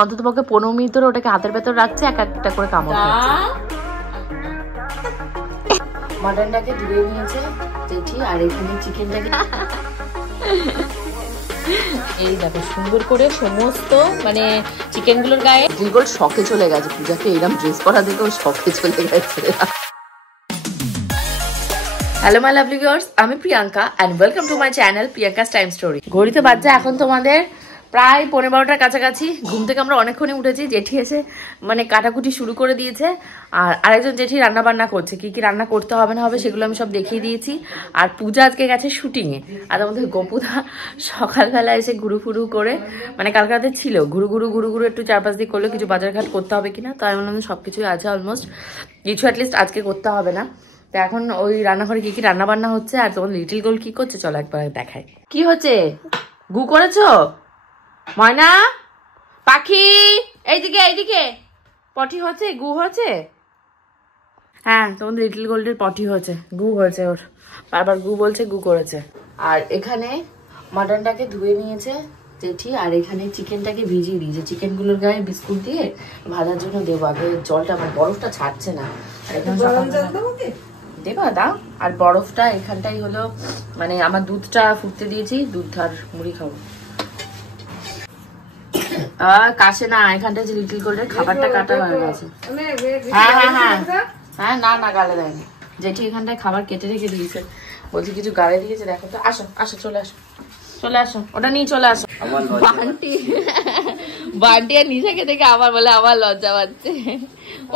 অন্তত পক্ষে 15 মিনিট ধরে ওটাকে হাতের ভেতর রাখছে, এক একটা করে কামড় খাচ্ছে। মাটনটাকে ধুয়ে নিয়েছে জেঠি, আর এখানে চিকেনটাকে এই দেখো সুন্দর করে সমস্ত মানে চিকেন গুলোর গায়ে জিগোল শখে চলে গেছে। পূজাকে এরকম ড্রেস পরা দেখে ও শখে চলে গেছে। হ্যালো মাই লাভলি ভিউয়ার্স, আমি Priyanka and welcome to my channel Priyanka's time story. ঘড়িতে বাজছে এখন তোমাদের প্রায় 15-12টার কাছাকাছি। ঘুম থেকে আমরা অনেকক্ষণই উঠেছি। জেঠি এসে মানে কাটাকুটি শুরু করে দিয়েছে, আর আরেকজন জেঠি রান্না বান্না করছে। কি কি রান্না করতে হবে না হবে সেগুলো আমি সব দেখিয়ে দিয়েছি। আর পূজা আজকে গেছে শুটিংয়ে, আর আমাদের গোপুদা সকালবেলা এসে ঘুরু ফুরু করে মানে কালকে রাতে ছিল ঘুরু ঘুরু একটু চারপাশ দিয়ে করলো, কিছু বাজারঘাট করতে হবে কিনা। তো আমি বললাম সবকিছুই আছে অলমোস্ট, কিছু অ্যাটলিস্ট আজকে করতে হবে না। তো এখন ওই রান্নাঘরে কি কি রান্না বান্না হচ্ছে, আর তোমার লিটল গোল কি করছে চলো একবার দেখাই। কি হচ্ছে? গু করেছো ময়না পাখি? এইদিকে এইদিকে পটি হচ্ছে, গু হচ্ছে। হ্যাঁ তোমাদের লিটল গোল্ডের পটি হয়েছে, গু হয়েছে, ওর বারবার গু বলছে, গু করেছে। আর এখানে মাটনটাকে ধুয়ে নিয়েছে জেঠি, আর এখানে চিকেনটাকে ভিজিয়ে দিয়েছে। চিকেনগুলোর গায়ে বিস্কুট দিয়ে ভাজার জন্য দেবো। আগে জলটা মানে বরফটা ছাড়ছে না, আর এখানে দেবা দাও। আর বরফটা এখানটাই হলো মানে আমার দুধটা ফুটতে দিয়েছি, দুধ আর মুড়ি খাবো। কাছে না, এখানটা যে লিটল গোল্ডের খাবারটা কাটা হয়ে গেছে। হ্যাঁ হ্যাঁ হ্যাঁ হ্যাঁ, না না গালে দেয়নি। জেঠি এখানটায় খাবার কেটে রেখে দিয়েছে, বলছি কিছু গালে দিয়েছে। দেখো তো, আসো আসো চলে আসো চলে আসো, ওটা নিয়ে চলে আসো। বান্টি আর নিশাকে দেখে আবার বলে আমার লজ্জা পাচ্ছে।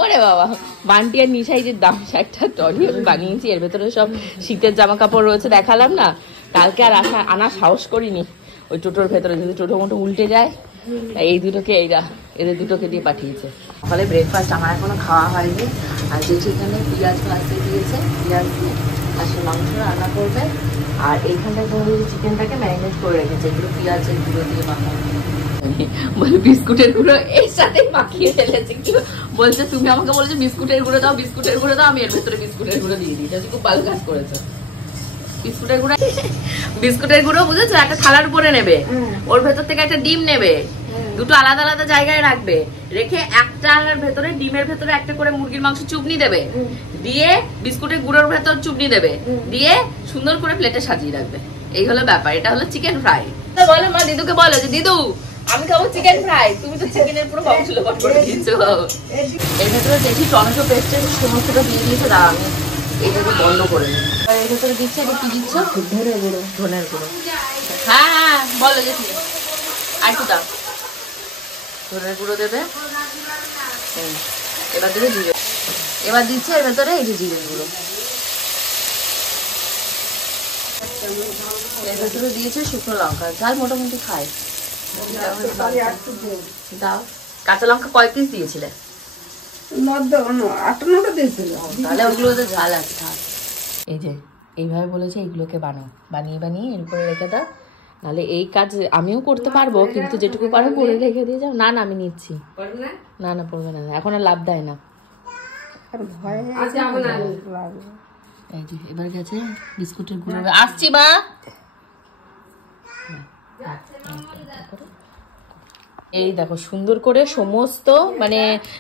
ওরে বাবা, বান্টি আর নিশাই যে দামসা একটা টলি আমি বানিয়েছি, এর ভেতরে সব শীতের জামা কাপড় রয়েছে, দেখালাম না কালকে। আর আনার সাহস করিনি ওই টোটোর ভেতরে, যদি টোটো মোটো উল্টে যায়। এই দুটোকে এদের দুটোকে দিয়ে পাঠিয়েছে। সকালে ব্রেকফাস্ট আমার এখনো খাওয়া হয়নি। আর যেটি এখানে পেঁয়াজ ভাজতে দিয়েছে, পেঁয়াজ দিয়ে হাঁসের মাংস রান্না করবে। আর এইখানটায় তোমাদের চিকেনটাকে ম্যারিনেট করে রেখেছে, এগুলো পেঁয়াজের গুঁড়ো দিয়ে মাখানো, বলে বিস্কুটের গুঁড়ো এর সাথে মাখিয়ে ফেলেছে। কি বলছে, তুমি আমাকে বলেছো বিস্কুটের গুঁড়ো দাও, বিস্কুটের গুঁড়ো দাও, আমি এর ভেতরে বিস্কুটের গুঁড়ো দিয়ে দিয়েছি। খুব ভালো কাজ করেছো। বিস্কুটের গুঁড়ো বুঝেছো, একটা থালার উপরে নেবে, ওর ভেতর থেকে একটা ডিম নেবে, দুটো আলাদা আলাদা জায়গায় রাখবে, রেখে একটার ভেতরে ডিমের ভেতরে একটা করে মুরগির মাংস চুবনি দেবে, দিয়ে বিস্কুটের গুঁড়োর ভেতর চুবনি দেবে, দিয়ে সুন্দর করে প্লেটে সাজিয়ে রাখবে। এই হলো ব্যাপার, এটা হলো চিকেন ফ্রাই। বলো মা, দিদুকে বলো যে দিদু আমি খাবো চিকেন ফ্রাই, তুমি তো চিকেনের পুরো বংশ লোপাট করে দিয়েছো। এর ভেতরে দেখি টমেটো পেস্টের সমস্তটা দিয়ে দিয়েছে, দাঁড়া আমি এইটাকে বন্ধ করে দিই। এর ভেতরে দিচ্ছে, এটা কি দিচ্ছ? ধনের গুঁড়ো। ধনের গুঁড়ো, হ্যাঁ হ্যাঁ বলো দেখি, আর একটু দাও। ধনের গুঁড়ো দেবে, এবার দেবে জিরে, এবার দিচ্ছে এর ভেতরে এই যে জিরের গুঁড়ো, এর ভেতরে দিয়েছে শুকনো লঙ্কা, যার মোটামুটি খায়। দাও। কাঁচা লঙ্কা কয় পিস দিয়েছিলে? তাহলে ওগুলো ওদের ঝাল আছে। এই যে এইভাবে বলেছে, এইগুলোকে বানিয়ে বানিয়ে এর উপরে রেখে দাও, নাহলে এই কাজ আমিও করতে পারবো, কিন্তু যেটুকু পারো করে রেখে দিয়ে যাও। না না আমি নিচ্ছি, না না পড়বে না, এখন আর লাভ দেয় না। এই যে এবার গেছে বিস্কুটের গুঁড়ো, আসছি মা। এই দেখো সুন্দর করে সমস্ত মানে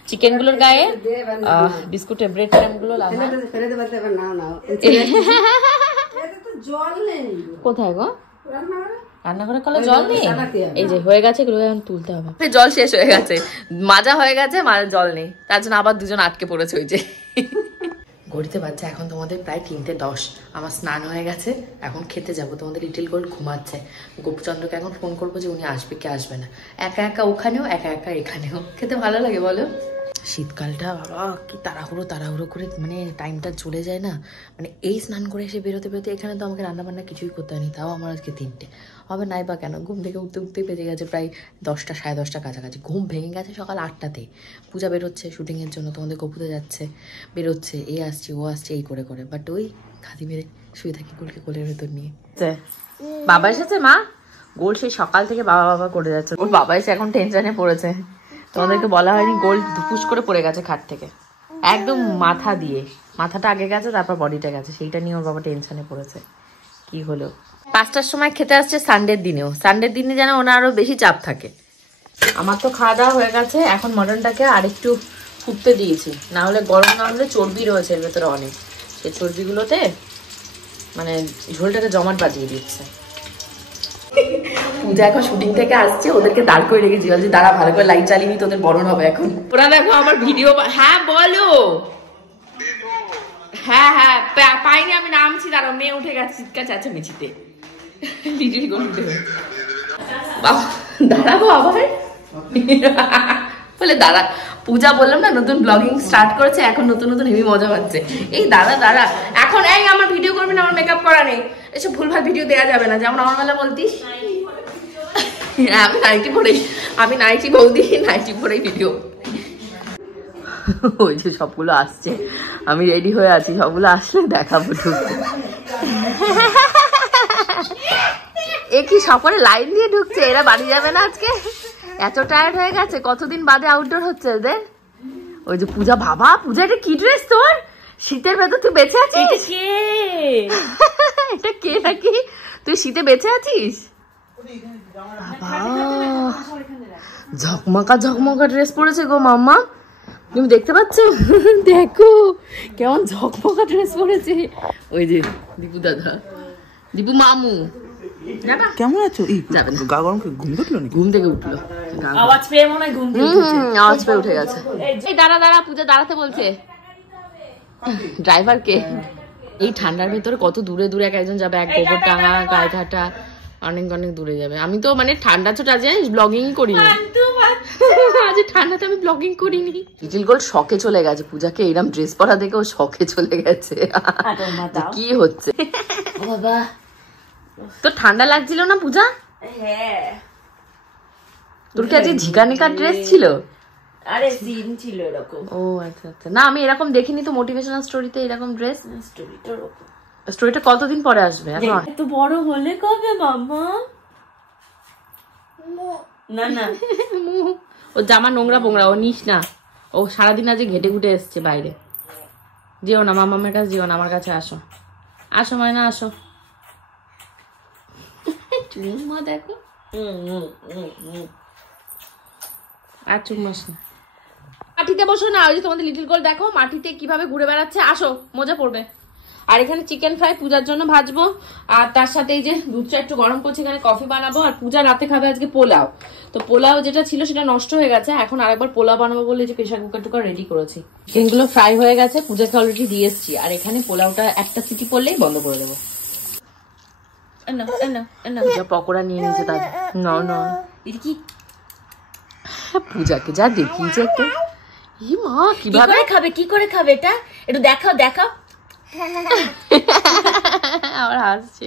চিকেন গুলোর গায়ে বিস্কুটের ব্রেড ক্রাম গুলো লাগানো। কোথায় গো? রান্নাঘরে কলে জল নেই? এই যে হয়ে গেছে, এগুলো এখন তুলতে হবে। জল শেষ হয়ে গেছে, মাজা হয়ে গেছে, জল নেই, তার জন্য আবার দুজন আটকে পড়েছে। ওই যে ঘড়িতে বাচ্চা এখন তোমাদের প্রায় 3:10। আমার স্নান হয়ে গেছে, এখন খেতে যাবো। তোমাদের লিটল গোল্ড ঘুমাচ্ছে। গোপচন্দ্রকে এখন ফোন করবো যে উনি আসবে কি আসবে না। একা একা ওখানেও, একা একা এখানেও, খেতে ভালো লাগে বলো? শীতকালটা বাবা কি তাড়াহুড়ো করে মানে টাইমটা চলে যায় না। মানে এই স্নান করে এসে বেরোতে এখানে তো আমাকে রান্না বান্না কিছুই করতে হয়নি, তাও আমার আজকে 3টে হবে নাই বা কেন। ঘুম থেকে উঠতে বেজে গেছে প্রায় 10টা, 10:30 কাছাকাছি। ঘুম ভেঙে গেছে সকাল 8টাতে। পূজা বেরোচ্ছে শুটিংয়ের জন্য, তোমাদের গপুতে যাচ্ছে, বেরোচ্ছে, এ আসছে ও আসছে এই করে করে। বাট ওই খাদি মেরে শুয়ে থাকি গোলকে কোলের ভেতর নিয়ে। বাবা এসেছে, মা গোল সেই সকাল থেকে বাবা করে যাচ্ছে। ওর বাবা এসে এখন টেনশনে পড়েছে। তোমাদেরকে বলা হয়নি, গোল ধুপুস করে পড়ে গেছে খাট থেকে, একদম মাথা দিয়ে। মাথাটা আগে গেছে, তারপর বডিটা গেছে, সেইটা নিয়ে ওর বাবা টেনশনে পড়েছে। কি হলো? 5টার সময় খেতে আসছে সানডের দিনেও। সানডের দিনে যেন ওনার আরো বেশি চাপ থাকে। আমার তো খাওয়া দাওয়া হয়ে গেছে, এখন মটনটাকে আরেকটু ফুটতে দিয়েছি, না হলে গরম না হলে চর্বি রয়েছে এর ভেতরে অনেক, সেই চর্বিগুলোতে মানে ঝোলটাকে জমাট বাজিয়ে দিচ্ছে। পূজা এখন শুটিং থেকে আসছে, ওদেরকে দাঁড় করে রেখেছি, বলছি দাঁড়া ভালো করে লাইট চালিয়ে নি, তোদের বরণ হবে এখন। ওরা দেখো আমার ভিডিও। হ্যাঁ বলো। হ্যাঁ হ্যাঁ পাইনি, আমি নামছি, দাঁড়াও মেয়ে উঠে গেছে চিৎকার চেঁচামেচিতে। লিটিল গোল্ড উঠে বাবা দাঁড়াবো আবার বলে দাঁড়া। পূজা বললাম না নতুন ব্লগিং স্টার্ট করেছে, এখন নতুন নতুন হেভি মজা পাচ্ছে। এই দাঁড়া দাঁড়া এখন, এই আমার ভিডিও করবি না, আমার মেকআপ করা নেই, এসব ভুলভাল ভিডিও দেওয়া যাবে না, যেমন আমার বেলা বলতিস। আমি নাইটি পরেই, আমি নাইটি বৌদি নাইটি পরেই ভিডিও। ওই যে সবগুলো আসছে, আমি রেডি হয়ে আছি, সবগুলো আসলে দেখাবো ঢুকতে। এ কি সকলে লাইন দিয়ে ঢুকছে, এরা বাড়ি যাবে না আজকে, এত টায়ার্ড হয়ে গেছে, কতদিন বাদে আউটডোর হচ্ছে এদের। ওই যে পূজা, বাবা পূজা এটা কি ড্রেস তোর, শীতের ভেতর তুই বেঁচে আছিস? এটা কে নাকি, তুই শীতে বেঁচে আছিস? ঝকমকা ঝকমকা ড্রেস পরেছে গো মাম্মা, তুমি দেখতে পাচ্ছ? দেখো কেমন ঝকমকা ড্রেস পরেছে। ওই যে দীপু দাদা, দীপু মামু। কেমন আছো? গা গরম, ঘুম উঠলো? ঘুম থেকে উঠলো, আওয়াজ পেয়ে মনে হয় ঘুম থেকে উঠেছে, আওয়াজ পেয়ে উঠে গেছে। এই দাঁড়া দাঁড়া, পূজা দাঁড়াতে বলছে ড্রাইভারকে। এই ঠান্ডার ভেতরে কত দূরে দূরে এক একজন যাবে, এক গোবরডাঙ্গা, গায়েঘাটা, অনেক অনেক দূরে যাবে। আমি তো মানে ঠান্ডা ছোট আজ জানিস ব্লগিং করিনি, আজ ঠান্ডাতে আমি ব্লগিং করিনি। লিটিল গোল্ড শখে চলে গেছে, পূজাকে এরকম ড্রেস পরা দেখে ও শখে চলে গেছে। কি হচ্ছে বাবা, তোর ঠান্ডা লাগছিল না পূজা? হ্যাঁ, তোর কি আজকে ঝিকানিকার ড্রেস ছিল? আরে সিন ছিল এরকম। ও আচ্ছা আচ্ছা, না আমি এরকম দেখিনি তো মোটিভেশনাল স্টোরিতে এরকম ড্রেস। স্টোরিটা কতদিন পরে আসবে? এত বড় হলে কবে মাম্মা? না না ও জামা নোংরা পোংরা, ও নিস না, ও সারাদিন আজ ঘেটে ঘুটে এসছে বাইরে। যেও না মামামের কাছে, যেও না, আমার কাছে আসো, আসো মায়না আসো। চুম্মা দেখো, আর চুম্মাস না, মাটিতে বসো না। ওই যে তোমাদের লিটিল গোল্ড দেখো মাটিতে কিভাবে ঘুরে বেড়াচ্ছে, আসো মজা পড়বে। আর এখানে চিকেন ফ্রাই পূজার জন্য ভাজবো, আর তার সাথে এই যে দুধটা একটু গরম করছি, এখানে কফি বানাবো। আর পূজা রাতে খাবে আজকে পোলাও, তো পোলাও যেটা ছিল সেটা নষ্ট হয়ে গেছে, এখন আরেকবার পোলাও বানাবো বলে যে প্রেসার কুকার টুকার রেডি করেছি। চিকেনগুলো ফ্রাই হয়ে গেছে, পূজাকে অলরেডি দিয়ে এসছি। আর এখানে পোলাওটা একটা সিটি পড়লেই বন্ধ করে দেবো। পকোড়া নিয়ে নিয়েছে তার, না না এটা কি পূজাকে যা দেখিয়েছে একটা, ই মা কিভাবে খাবে, কি করে খাবে এটা একটু দেখাও দেখাও। আবার হাসছে,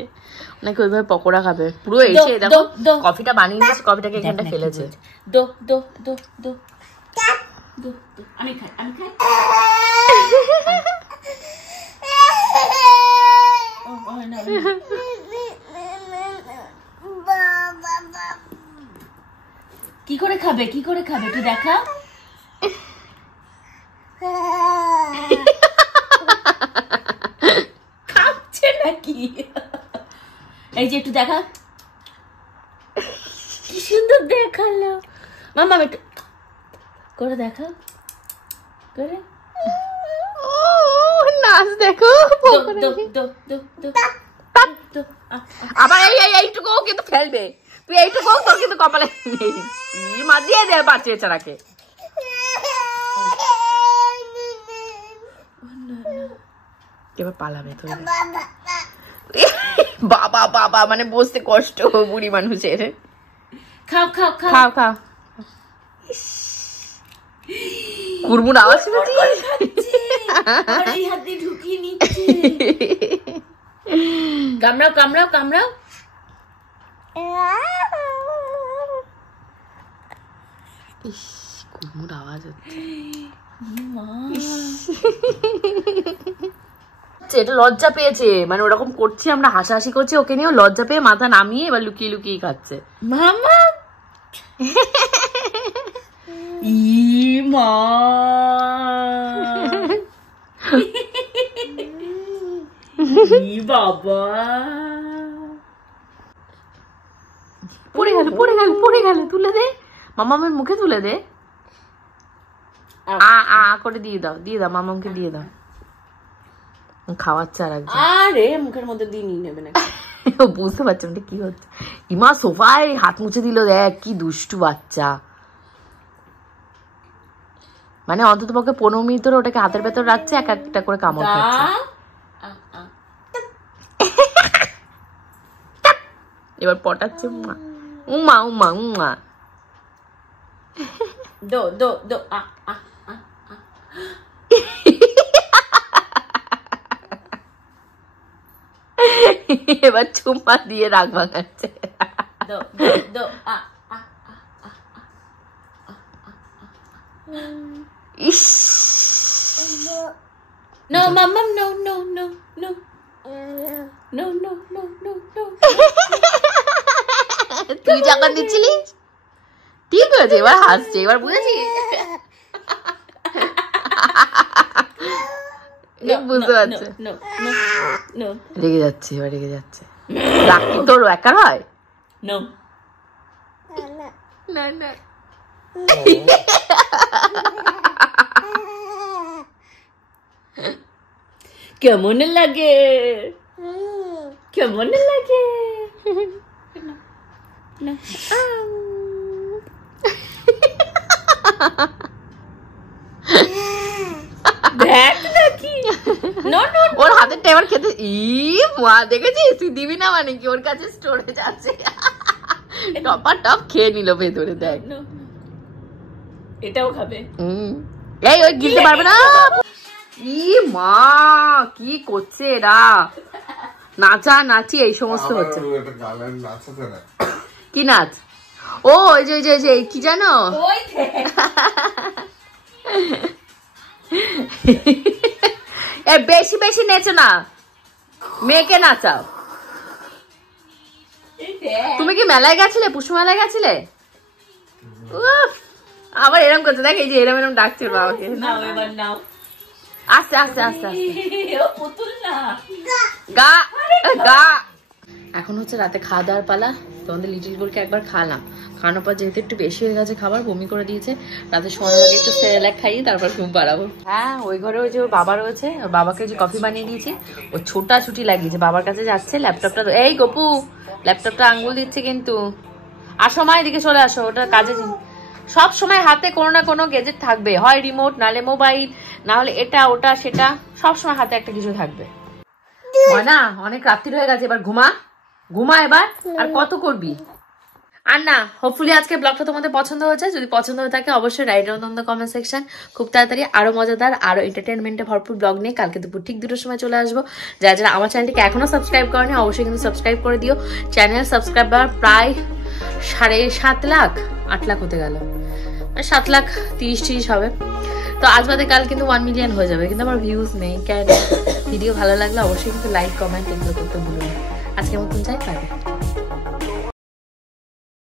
নাকি ওইভাবে পকোড়া খাবে পুরো। এসে দেখো কফিটা বানিয়ে নিয়েছে, কফিটাকে এখানটা ফেলেছে। দো দো দো দো দো, আমি খাই, আমি খাই। কি করে খাবে, কি করে খাবে একটু দেখা। খাচ্ছে নাকি, এই যে একটু দেখা, কি সুন্দর দেখালো। মামা একটু করে দেখা, করে নাচ দেখো। আবার এইটুকু কিন্তু ফেলবে, তুই এইটুকু তোর কিন্তু কপালে নেই, মা দিয়ে দে বাচ্চা এছাড়াকে। এবার পালাবে তো, বাবা বাবা মানে বসতে কষ্ট বুড়ি মানুষের। খাও খাও খাও খাও, কুরমুর আওয়াজ ঢুকিয়ে নিচ্ছে। কামড়াও কামড়াও কামড়াও, কুরমুর আওয়াজ হচ্ছে। এটা লজ্জা পেয়েছে, মানে ওরকম করছি আমরা, হাসাহাসি করছি, ওকে নিয়েও লজ্জা পেয়ে মাথা নামিয়ে এবার লুকিয়ে লুকিয়ে খাচ্ছে। মামা মা বাবা, পড়ে গেল পড়ে গেল পড়ে গেল, তুলে দে মামামের মুখে তুলে দে, আ আ করে দিয়ে দাও, দিয়ে দাও, মামামকে দিয়ে দাও। খাওয়াচ্ছে আর একজন। আরে মুখের মধ্যে দিয়ে নিয়ে নেবে না। ও বুঝতে পারছে ওটা কি হচ্ছে। ইমা সোফায় হাত মুছে দিল, দেখ কি দুষ্টু বাচ্চা। মানে অন্তত পক্ষে 15 মিনিট ধরে ওটাকে হাতের ভেতর রাখছে, এক একটা করে কামড় খাচ্ছে। এবার পটাচ্ছে, উমা উমা উমা উমা। দো দো দো আ আ আ আ। এবার চুম্মা দিয়ে রাগ ভাঙাচ্ছে। দো দো দো আ আ আ আ। ইস, No, mama, no, no, no, no. No, no, no, no, no. তুই যখন দিচ্ছিলিস ঠিক হয়েছে, এবার হাসছে, এবার বুঝেছিস? বুঝতে পারছে, No, no, no, রেগে যাচ্ছে, এবার রেগে যাচ্ছে। রাগ কি তোর একার হয়? no. না না, কেমন লাগে? কেমন লাগে? No. দেখ নাকি? No, no, ওর হাতের টেবার খেতে, ই মা দেখেছিস? তুই দিবি না মানে কি, ওর কাছে স্টোরেজ আছে। টপা টপ খেয়ে নিল ভেতরে, দেখ। no. এটাও খাবে। এই ওই গিলতে পারবে না। ই মা কি করছে এরা, নাচা নাচি এই সমস্ত হচ্ছে। কি নাচ? ও ওই যে ওই যে কি জানো, ওই এ বেশি বেশি নেচো না, মেয়েকে নাচাও। তুমি কি মেলায় গেছিলে, পুষ্প মেলায় গেছিলে? উফ, আবার এরম করছে, দেখ এই যে এরম এরম ডাকছে বাবাকে। নাও এবার নাও। আস্তে আস্তে আস্তে আস্তে, ও পুতুল না। গা গা। এখন হচ্ছে রাতে খাওয়া দাওয়ার পালা। তোমাদের লিটিল বোরকে একবার খাওয়ালাম, খাওয়ানোর পর যেহেতু একটু বেশি হয়ে গেছে খাবার, বমি করে দিয়েছে। রাতে শোয়ার আগে একটু সেরেলাক খাইয়ে তারপর ঘুম পাড়াবো। হ্যাঁ, ওই ঘরে ওই যে ওর বাবা রয়েছে, ওর বাবাকে যে কফি বানিয়ে দিয়েছি, ও ছোটাছুটি লাগিয়েছে, বাবার কাছে যাচ্ছে। ল্যাপটপটা, এই গপু ল্যাপটপটা আঙ্গুল দিচ্ছে কিন্তু। আসো মা, এদিকে চলে আসো, ওটা কাজে সব সময় হাতে কোনো না কোনো গেজেট থাকবে, হয় রিমোট, নালে মোবাইল, না হলে এটা ওটা সেটা, সব সময় হাতে একটা কিছু থাকবে। না অনেক রাত্রি হয়ে গেছে, এবার ঘুমা ঘুমা এবার, আর কত করবি। আর না, হোপফুলি আজকে ব্লগটা তোমাদের পছন্দ হয়েছে। যদি পছন্দ হয়ে থাকে অবশ্যই write down on the comment section. খুব তাড়াতাড়ি আরো মজাদার, আরো এন্টারটেনমেন্টে ভরপুর ব্লগ নিয়ে কালকে দুপুর ঠিক 2টার সময় চলে আসবো। যারা যারা আমার চ্যানেলটিকে এখনো সাবস্ক্রাইব করেনি অবশ্যই কিন্তু সাবস্ক্রাইব করে দিও। চ্যানেল সাবস্ক্রাইবার প্রায় 7.5 লাখ, 8 লাখ হতে গেল, 7 লাখ 30 হবে। তো আজ বাদে কাল কিন্তু 1 মিলিয়ন হয়ে যাবে, কিন্তু আমার ভিউজ নেই। ভিডিও ভালো লাগলে অবশ্যই কিন্তু লাইক কমেন্ট এগুলো করতে ভুলো না। আজকের মতন যাই, বাই।